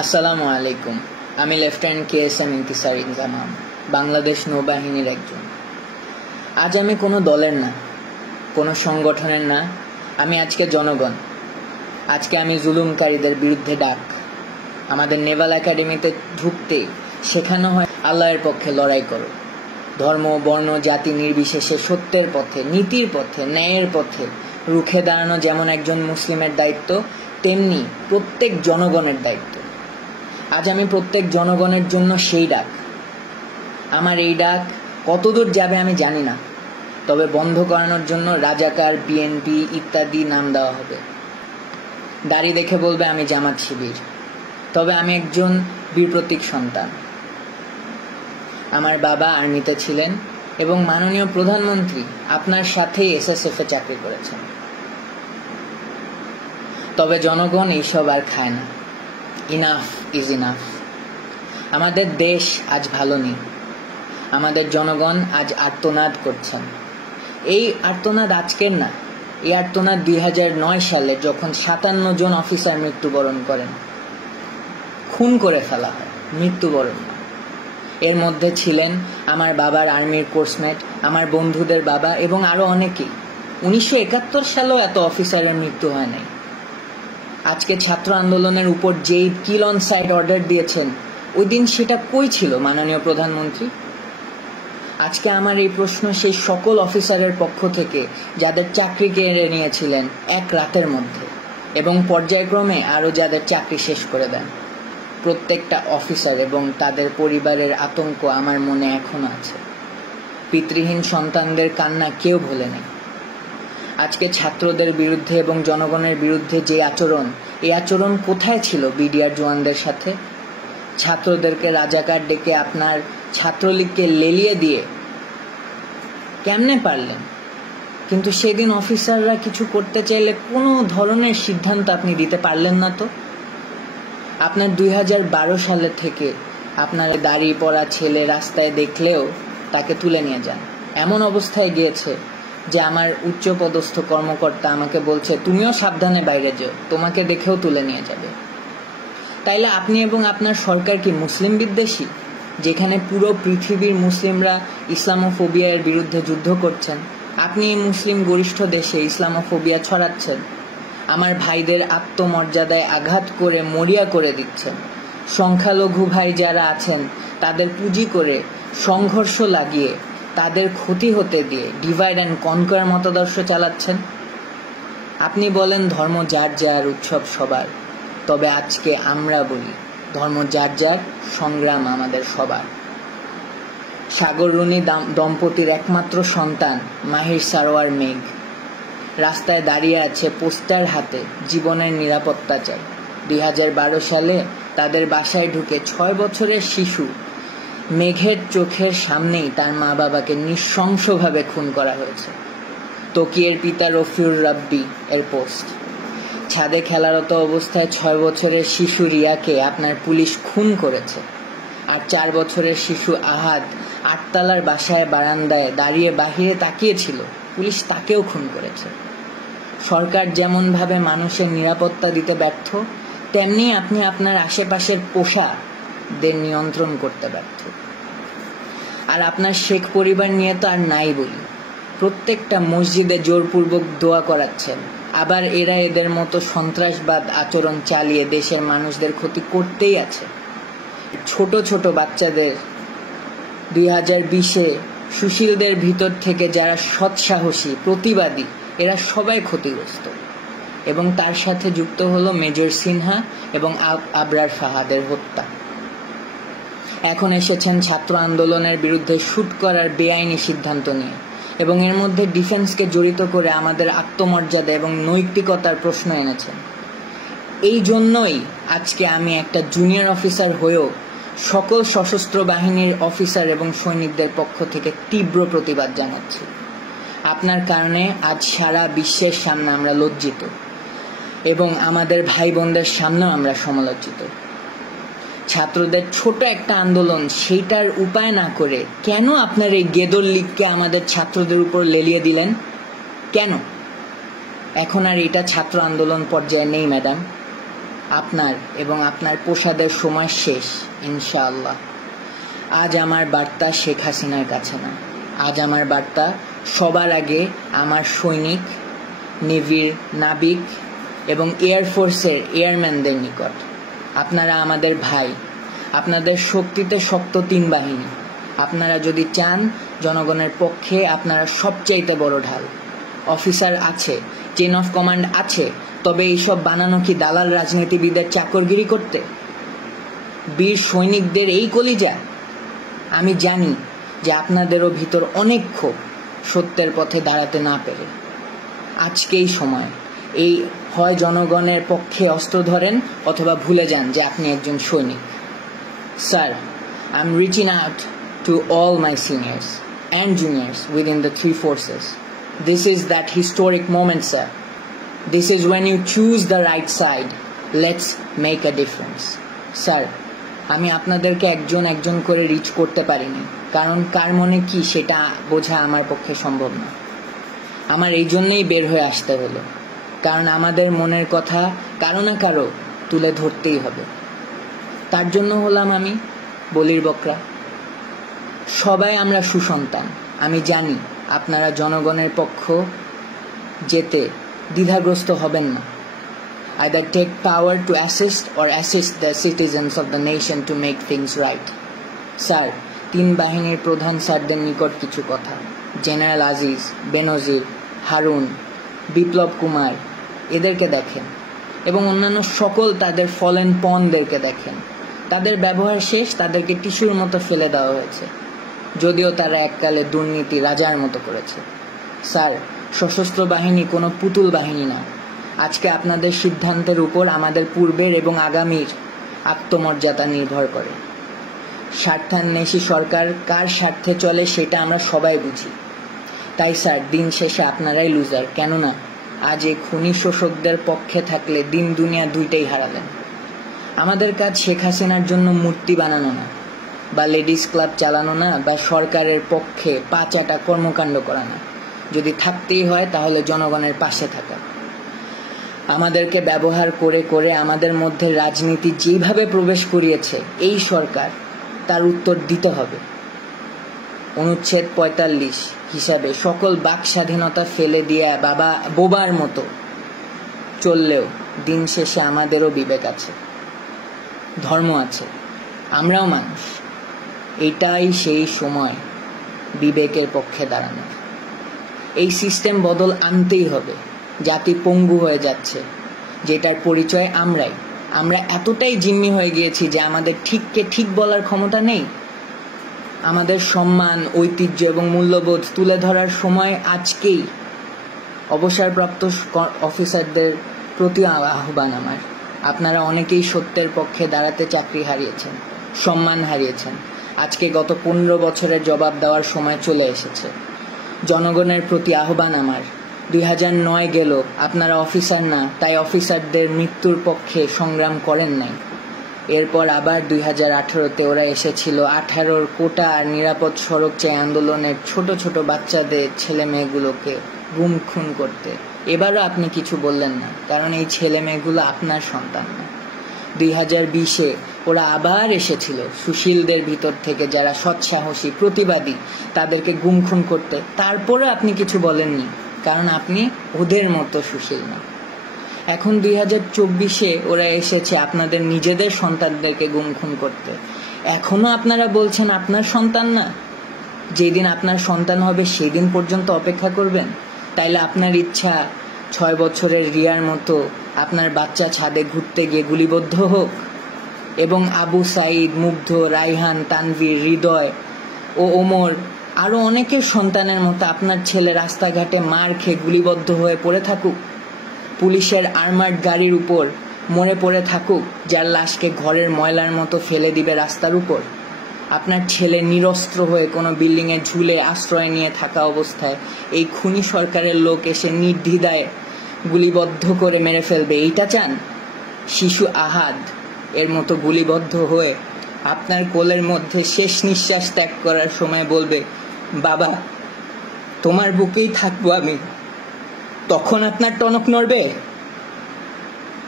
আসসালামু আলাইকুম। আমি লেফটেন্যান্ট KSM ইন্তিসার ইনজামাম, বাংলাদেশ নৌবাহিনীর একজন। আজ আমি কোনো দলের না, কোনো সংগঠনের না, আমি আজকে জনগণ। আজকে আমি জুলুমকারীদের বিরুদ্ধে ডাক। আমাদের নেভাল একাডেমিতে ঢুকতে শেখানো হয় আল্লাহর পক্ষে লড়াই করো। ধর্ম, বর্ণ, জাতি নির্বিশেষে সত্যের পথে, নীতির পথে, ন্যায়ের পথে রুখে দাঁড়ানো যেমন একজন মুসলিমের দায়িত্ব, তেমনি প্রত্যেক জনগণের দায়িত্ব। আজ আমি প্রত্যেক জনগণের জন্য সেই ডাক। আমার এই ডাক কতদূর যাবে আমি জানি না, তবে বন্ধ করানোর জন্য রাজাকার, BNP ইত্যাদি নাম দেওয়া হবে। দাড়ি দেখে বলবে আমি জামাত শিবির, তবে আমি একজন বীর প্রতীক সন্তান। আমার বাবা আর্মিতে ছিলেন এবং মাননীয় প্রধানমন্ত্রী আপনার সাথেই SSF-এ চাকরি করেছেন। তবে জনগণ এইসব আর খায় না। Enough is enough. আমাদের দেশ আজ ভালো নেই। আমাদের জনগণ আজ আর্তনাদ করছেন। এই আর্তনাদ আজকের না, এই আর্তনাদ 2009 সালে, যখন 57 জন অফিসার মৃত্যুবরণ করেন। খুন করে ফেলা হয়, মৃত্যুবরণ। এর মধ্যে ছিলেন আমার বাবার আর্মির কোর্সমেট, আমার বন্ধুদের বাবা এবং আরো অনেকেই। 1971 সালেও এত অফিসারের মৃত্যু হয় নাই। আজকে ছাত্র আন্দোলনের উপর যেই কিল অন সাইট অর্ডার দিয়েছেন, ওই দিন সেটা কই ছিল মাননীয় প্রধানমন্ত্রী? আজকে আমার এই প্রশ্ন সেই সকল অফিসারের পক্ষ থেকে যাদের চাকরি কেড়ে নিয়েছিলেন এক রাতের মধ্যে, এবং পর্যায়ক্রমে আরো যাদের চাকরি শেষ করে দেন। প্রত্যেকটা অফিসার এবং তাদের পরিবারের আতঙ্ক আমার মনে এখনো আছে। পিতৃহীন সন্তানদের কান্না কেউ ভোলে নেই। আজকে ছাত্রদের বিরুদ্ধে এবং জনগণের বিরুদ্ধে যে আচরণ, এই আচরণ কোথায় ছিল বিডিআর জওয়ানদের সাথে? ছাত্রদেরকে রাজাকার ডেকে আপনার ছাত্রলীগকে লেলিয়ে দিয়ে কেমনে পারলেন? কিন্তু সেদিন অফিসাররা কিছু করতে চাইলে কোনো ধরনের সিদ্ধান্ত আপনি দিতে পারলেন না। তো আপনার 2012 সালে থেকে আপনার দাড়ি পরা ছেলে রাস্তায় দেখলেও তাকে তুলে নিয়ে যান। এমন অবস্থায় গিয়েছে যে আমার উচ্চপদস্থ কর্মকর্তা আমাকে বলছে তুমিও সাবধানে বাইরে যাও, তোমাকে দেখেও তুলে নিয়ে যাবে। তাইলে আপনি এবং আপনার সরকার কি মুসলিম বিদ্বেষী, যেখানে পুরো পৃথিবীর মুসলিমরা ইসলামোফোবিয়ার বিরুদ্ধে যুদ্ধ করছেন? আপনি এই মুসলিম গরিষ্ঠ দেশে ইসলামোফোবিয়া ছড়াচ্ছেন, আমার ভাইদের আত্মমর্যাদায় আঘাত করে মরিয়া করে দিচ্ছেন। সংখ্যালঘু ভাই যারা আছেন তাদের পুঁজি করে সংঘর্ষ লাগিয়ে তাদের ক্ষতি হতে দিয়ে ডিভাইড অ্যান্ড কনকয়ার মতাদর্শ চালাচ্ছেন। আপনি বলেন ধর্ম যার যার, উৎসব সবার, তবে আজকে আমরা বলি ধর্ম যার যার, সংগ্রাম আমাদের সবার। সাগর রুনি দম্পতির একমাত্র সন্তান মাহির সারোয়ার মেঘ রাস্তায় দাঁড়িয়ে আছে পোস্টার হাতে, জীবনের নিরাপত্তা চাই। 2012 সালে তাদের বাসায় ঢুকে 6 বছরের শিশু মেঘের চোখের সামনেই তার মা বাবাকে নৃশংসভাবে খুন করা হয়েছে। তকিয়ের পিতা রফিউর রাব্বি এর পোস্ট। ছাদে খেলারত অবস্থায় 6 বছরের শিশু রিয়াকে আপনার পুলিশ খুন করেছে। আর 4 বছরের শিশু আহাদ 8 তলার বাসায় বারান্দায় দাঁড়িয়ে বাহিরে তাকিয়েছিল, পুলিশ তাকেও খুন করেছে। সরকার যেমন ভাবে মানুষের নিরাপত্তা দিতে ব্যর্থ, তেমনি আপনি আপনার আশেপাশের পোষাদের নিয়ন্ত্রণ করতে ব্যর্থ। আর আপনার শেখ পরিবার নিয়ে তো আর নাই বলি। প্রত্যেকটা মসজিদে জোরপূর্বক দোয়া করাচ্ছেন, আবার এরা এদের মতো সন্ত্রাসবাদ আচরণ চালিয়ে দেশের মানুষদের ক্ষতি করতেই আছে। ছোট ছোট বাচ্চাদের 2020-এ সুশীলদের ভিতর থেকে যারা সৎসাহসী প্রতিবাদী, এরা সবাই ক্ষতিগ্রস্ত। এবং তার সাথে যুক্ত হলো মেজর সিনহা এবং আবরার ফাহাদের হত্যা। এখন এসেছেন ছাত্র আন্দোলনের বিরুদ্ধে শুট করার বেআইনি সিদ্ধান্ত নিয়ে, এবং এর মধ্যে ডিফেন্সকে জড়িত করে আমাদের আত্মমর্যাদা এবং নৈতিকতার প্রশ্ন এনেছেন। এই জন্যই আজকে আমি একটা জুনিয়র অফিসার হয়েও সকল সশস্ত্র বাহিনীর অফিসার এবং সৈনিকদের পক্ষ থেকে তীব্র প্রতিবাদ জানাচ্ছি। আপনার কারণে আজ সারা বিশ্বের সামনে আমরা লজ্জিত, এবং আমাদের ভাই বোনদের সামনেও আমরা সমালোচিত। ছাত্রদের ছোট একটা আন্দোলন, সেইটার উপায় না করে কেন আপনার এই গেদর লীগকে আমাদের ছাত্রদের উপর লেলিয়ে দিলেন? কেন? এখন আর এটা ছাত্র আন্দোলন পর্যায়ে নেই ম্যাডাম। আপনার এবং আপনার প্রসাদের সময় শেষ ইনশাআল্লাহ। আজ আমার বার্তা শেখ হাসিনার কাছে না, আজ আমার বার্তা সবার আগে আমার সৈনিক, নেভির নাবিক এবং এয়ারফোর্সের এয়ারম্যানদের নিকট। আপনারা আমাদের ভাই, আপনাদের শক্তিতে শক্ত 3 বাহিনী। আপনারা যদি চান জনগণের পক্ষে, আপনারা সবচাইতে বড় ঢাল। অফিসার আছে, চেইন অফ কমান্ড আছে, তবে এইসব বানানো কি দালাল রাজনীতিবিদের চাকরগিরি করতে? বীর সৈনিকদের এই কলিজা। আমি জানি যে আপনাদেরও ভিতর অনেক ক্ষোভ, সত্যের পথে দাঁড়াতে না পেরে। আজকেই সময়, এই হয় জনগণের পক্ষে অস্ত্র ধরেন অথবা ভুলে যান যে আপনি একজন সৈনিক। Sir, I am reaching out to all my seniors and juniors within the 3 forces. This is that historic moment, sir. This is when you choose the right side. Let's make a difference. Sir, আমি আপনাদেরকে একজন একজন করে rich করতে পারিনি, কারণ কার মনে কি সেটা বোঝা আমার পক্ষে সম্ভব না। আমার এই জন্যই বের হয়ে আসতে হলো, কারণ আমাদের মনের কথা কারো না কারো তুলে ধরতেই হবে। তার জন্য হলাম আমি বলির বকরা। সবাই আমরা সুসন্তান। আমি জানি আপনারা জনগণের পক্ষ যেতে দ্বিধাগ্রস্ত হবেন না। Either take power to assist or assist the citizens of the nation to make things right. Sir, 3 বাহিনীর প্রধান স্যারদের নিকট কিছু কথা। জেনারেল আজিজ, বেনজির, হারুন, বিপ্লব কুমার, এদেরকে দেখেন এবং অন্যান্য সকল তাদের ফলেন পনদেরকে দেখেন। তাদের ব্যবহার শেষ, তাদেরকে টিস্যুর মতো ফেলে দেওয়া হয়েছে, যদিও তারা এককালে দুর্নীতি রাজার মতো করেছে। স্যার, সশস্ত্র বাহিনী কোনো পুতুল বাহিনী না। আজকে আপনাদের সিদ্ধান্তের উপর আমাদের পূর্বের এবং আগামীর আত্মমর্যাদা নির্ভর করে। স্বার্থান্বেষী সরকার কার স্বার্থে চলে সেটা আমরা সবাই বুঝি। তাই স্যার, দিন শেষে আপনারাই লুজার। কেননা আজ এই খুনি শোষকদের পক্ষে থাকলে দিন দুনিয়া দুইটাই হারালেন। আমাদের কাজ শেখ হাসিনার জন্য মূর্তি বানানো না, বা লেডিস ক্লাব চালানো না, বা সরকারের পক্ষে পাচাটা কর্মকাণ্ড করা না। যদি থাকতেই হয় তাহলে জনগণের পাশে থাকা। আমাদেরকে ব্যবহার করে করে আমাদের মধ্যে রাজনীতি যেভাবে প্রবেশ করিয়েছে এই সরকার, তার উত্তর দিতে হবে। অনুচ্ছেদ 45 হিসাবে সকল বাক স্বাধীনতা ফেলে দিয়ে বোবার মতো চললেও দিন শেষে আমাদেরও বিবেক আছে, ধর্ম আছে, আমরাও মানুষ। এটাই সেই সময় বিবেকের পক্ষে দাঁড়ানোর। এই সিস্টেম বদল আনতেই হবে। জাতি পঙ্গু হয়ে যাচ্ছে, যেটার পরিচয় আমরাই। আমরা এতটাই জিম্মি হয়ে গিয়েছি যে আমাদের ঠিককে ঠিক বলার ক্ষমতা নেই। আমাদের সম্মান, ঐতিহ্য এবং মূল্যবোধ তুলে ধরার সময় আজকেই। অবসরপ্রাপ্ত অফিসারদের প্রতি আহ্বান আমার, আপনারা অনেকেই সত্যের পক্ষে দাঁড়াতে চাকরি হারিয়েছেন, সম্মান হারিয়েছেন। আজকে গত 15 বছরের জবাব দেওয়ার সময় চলে এসেছে। জনগণের প্রতি আহ্বান আমার, 2009 গেল, আপনারা অফিসার না, তাই অফিসারদের মৃত্যুর পক্ষে সংগ্রাম করেন নাই। এরপর আবার 2018-তে ওরা এসেছিল 18-র কোটা আর নিরাপদ সড়ক চাই আন্দোলনের ছোট ছোট বাচ্চাদের, ছেলে মেয়েগুলোকে গুম খুন করতে। এবারও আপনি কিছু বললেন না, কারণ এই ছেলে মেয়েগুলো আপনার সন্তান না। 2020-এ ওরা আবার এসেছিল সুশীলদের ভিতর থেকে, যারা সৎসাহসী প্রতিবাদী, তাদেরকে গুম খুন করতে। তারপরে আপনি কিছু বলেননি, কারণ আপনি ওদের মতো সুশীল না। এখন 2024-এ ওরা এসেছে আপনাদের নিজেদের সন্তানদেরকে গুম খুন করতে। এখনো আপনারা বলছেন আপনার সন্তান না? যেদিন আপনার সন্তান হবে সেই দিন পর্যন্ত অপেক্ষা করবেন? তাইলে আপনার ইচ্ছা 6 বছরের রিয়ার মতো আপনার বাচ্চা ছাদে ঘুরতে গিয়ে গুলিবদ্ধ হোক, এবং আবু সাইদ, মুগ্ধ, রাইহান, তানভীর, হৃদয় ও ওমর আরো অনেকের সন্তানের মতো আপনার ছেলে রাস্তাঘাটে মার খেয়ে গুলিবদ্ধ হয়ে পড়ে থাকুক, পুলিশের আর্মার্ড গাড়ির উপর মরে পড়ে থাকুক, যার লাশকে ঘরের ময়লার মতো ফেলে দিবে রাস্তার উপর। আপনার ছেলে নিরস্ত্র হয়ে কোনো বিল্ডিংয়ে ঝুলে আশ্রয় নিয়ে থাকা অবস্থায় এই খুনি সরকারের লোক এসে নির্দ্বিধায় গুলিবদ্ধ করে মেরে ফেলবে, এইটা চান? শিশু আহাদ এর মতো গুলিবদ্ধ হয়ে আপনার কোলের মধ্যে শেষ নিঃশ্বাস ত্যাগ করার সময় বলবে, বাবা তোমার বুকেই থাকবো আমি, তখন আপনার টনক নড়বে?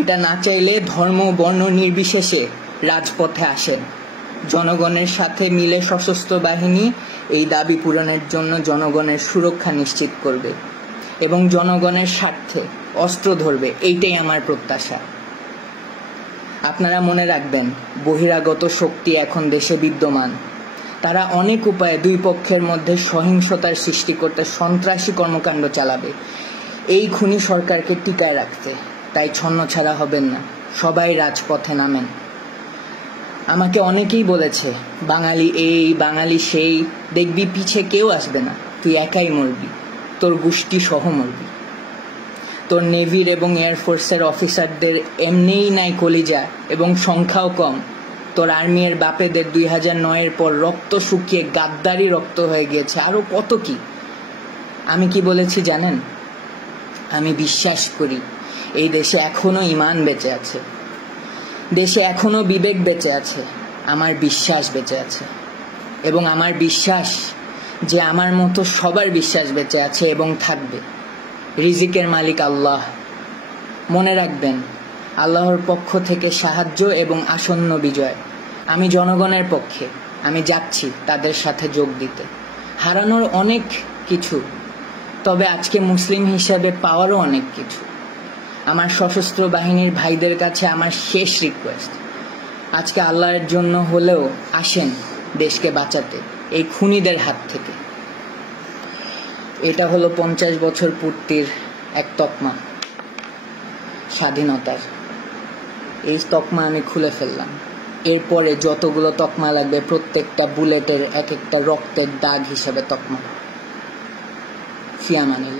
এটা না চাইলে ধর্ম বর্ণ নির্বিশেষে রাজপথে আসেন। জনগণের সাথে মিলে সশস্ত্র বাহিনী এই দাবি পূরণের জন্য জনগণের সুরক্ষা নিশ্চিত করবে এবং জনগণের স্বার্থে অস্ত্র ধরবে, এইটাই আমার প্রত্যাশা। আপনারা মনে রাখবেন, বহিরাগত শক্তি এখন দেশে বিদ্যমান। তারা অনেক উপায়ে দুই পক্ষের মধ্যে সহিংসতার সৃষ্টি করতে সন্ত্রাসী কর্মকাণ্ড চালাবে এই খুনি সরকারকে টিকায় রাখতে। তাই ছন্নছাড়া হবেন না, সবাই রাজপথে নামেন। আমাকে অনেকেই বলেছে, বাঙালি এই বাঙালি সেই, দেখবি পিছে কেউ আসবে না, তুই একাই মরবি, তোর গোষ্ঠী সহ মরবি। তোর নেভির এবং এয়ারফোর্সের অফিসারদের এমনিই নাই কলিজা এবং সংখ্যাও কম। তোর আর্মির বাপেদের 2009-এর পর রক্ত শুকিয়ে গাদ্দারি রক্ত হয়ে গিয়েছে, আরো কত কি। আমি কি বলেছি জানেন? আমি বিশ্বাস করি এই দেশে এখনো ঈমান বেঁচে আছে, দেশে এখনো বিবেক বেঁচে আছে, আমার বিশ্বাস বেঁচে আছে এবং আমার বিশ্বাস যে আমার মতো সবার বিশ্বাস বেঁচে আছে এবং থাকবে। রিজিকের মালিক আল্লাহ। মনে রাখবেন, আল্লাহর পক্ষ থেকে সাহায্য এবং আসন্ন বিজয়। আমি জনগণের পক্ষে, আমি যাচ্ছি তাদের সাথে যোগ দিতে। হারানোর অনেক কিছু, তবে আজকে মুসলিম হিসাবে পাওয়ারও অনেক কিছু। আমার সশস্ত্র বাহিনীর ভাইদের কাছে আমার শেষ রিকোয়েস্ট, আজকে আল্লাহর জন্য হলেও আসেন দেশকে বাঁচাতে এই খুনিদের হাত থেকে। এটা হলো 50 বছর পূর্তির এক তকমা স্বাধীনতার। এই তকমা আমি খুলে ফেললাম। এরপরে যতগুলো তকমা লাগবে প্রত্যেকটা বুলেটের এক একটা রক্তের দাগ হিসেবে তকমা। ফি আমানিল্লাহ।